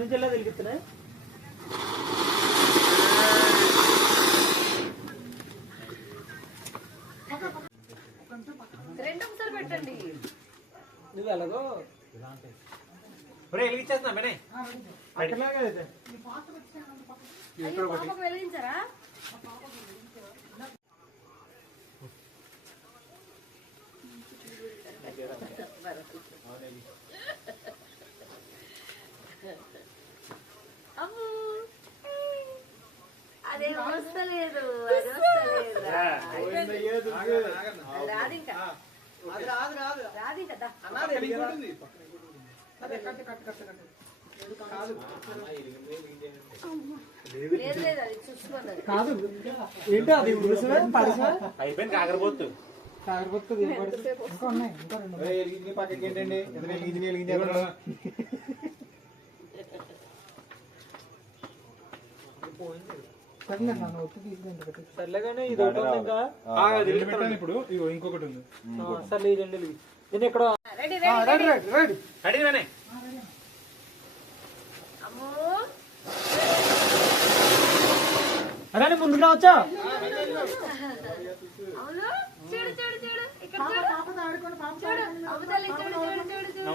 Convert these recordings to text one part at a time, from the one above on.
నుంచి ఎలా వెలిగిస్తున్నా పెట్టండి నువ్వు ఎలాగో వెలిగించేస్తున్నా మేనే వెలిగించారా అదే వస్తలేదు రాదింకా రాది కదా లేదు లేదు అది చూసుకున్నది కాదు ఏంటో అది అయిపోయింది కాకరపోతు కాకరపోతుంది ఇంకా ఉన్నాయి ఇంకా రెండు పక్కకి ఏంటండి సర్లేగానే ఇది ఇంకా ఇప్పుడు ఇంకొకటి ఉంది సర్లే ఈ రెండు నేను ఇక్కడ అరే ముందుకు రావచ్చా అవును చూడు చూడు చూడు ఇక్కడ చూడు అవతలి చూడు చూడు చూడు చూడు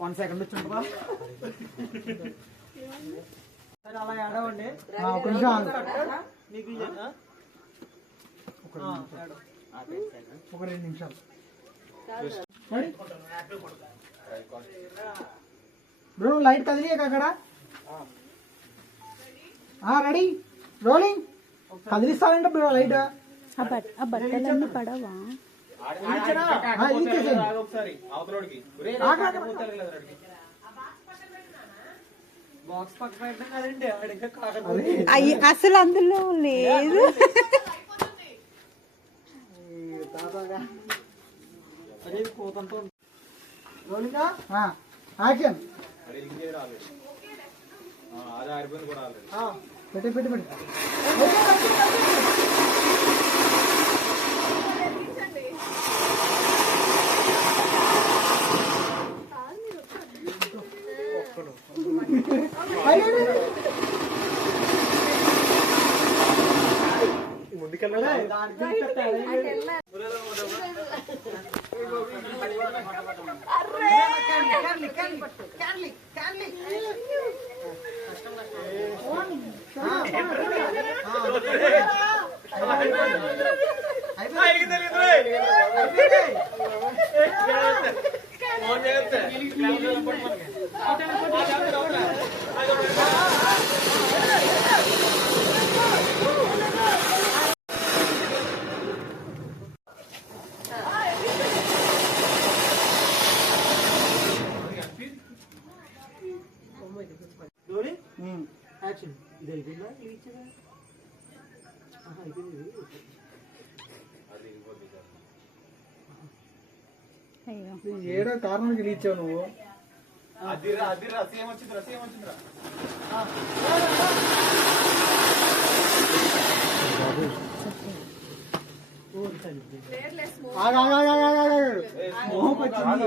1 సెకండ్ వచ్చిందా సరే అలా ఆడవండి మీకు ఒక 2 నిమిషాలు బ్రో లైట్ కదిలియక అక్కడ రెడీ రోలింగ్ కదిలిస్తానంటే బ్రో లైట్ ఆ బట్టలన్నీ పడవా అసలు అందులో లేదు పెట్టి పెట్టి పెట్టి ఏడో కారణానికి రీచావు నువ్వు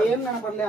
ఏం కనపడలే